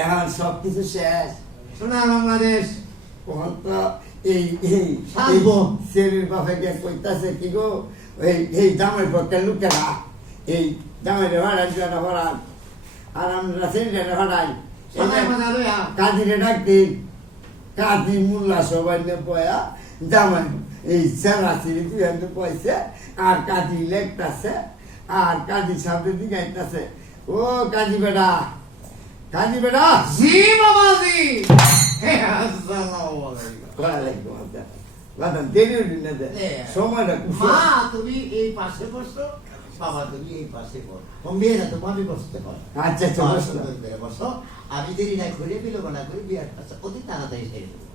এখন সব কিছু শেষ শোনা বাংলাদেশ কখন তো এই এই থাকবো। শরীর বাপে গে কইতাছে কি গো এই জামাই পক্ষে লোকেরা এই জামাই ভাড়াই জনা ভাড়ান আর আমরা সেটা ভাড়াই সবাই মজা লইয়া কাজীরে ডাক দিই কাজী মোল্লা সবাই নে পয়া জামাই এই সেরাসিরি তুই এনে পয়সা আর কাজী লেখতাছে আর কাজী সামনে দিগাইতাছে ও কাজী বেটা কাজী বেটা জি বাবাজি আসসালামু আলাইকুম ওয়ালাইকুম আসসালাম বাদাম দেরি হইল না যে এ, সময়টা মা তুমি এই পাশে বসো বাবা তুমি এই পাশে বসো মেয়েরা তো আমি বসতে পারো আচ্ছা আচ্ছা বসো। বসো আমি দেরি না করে বিলম্ব না করে বিয়ার কাছে অতি তাড়াতাড়ি সেরে দেবো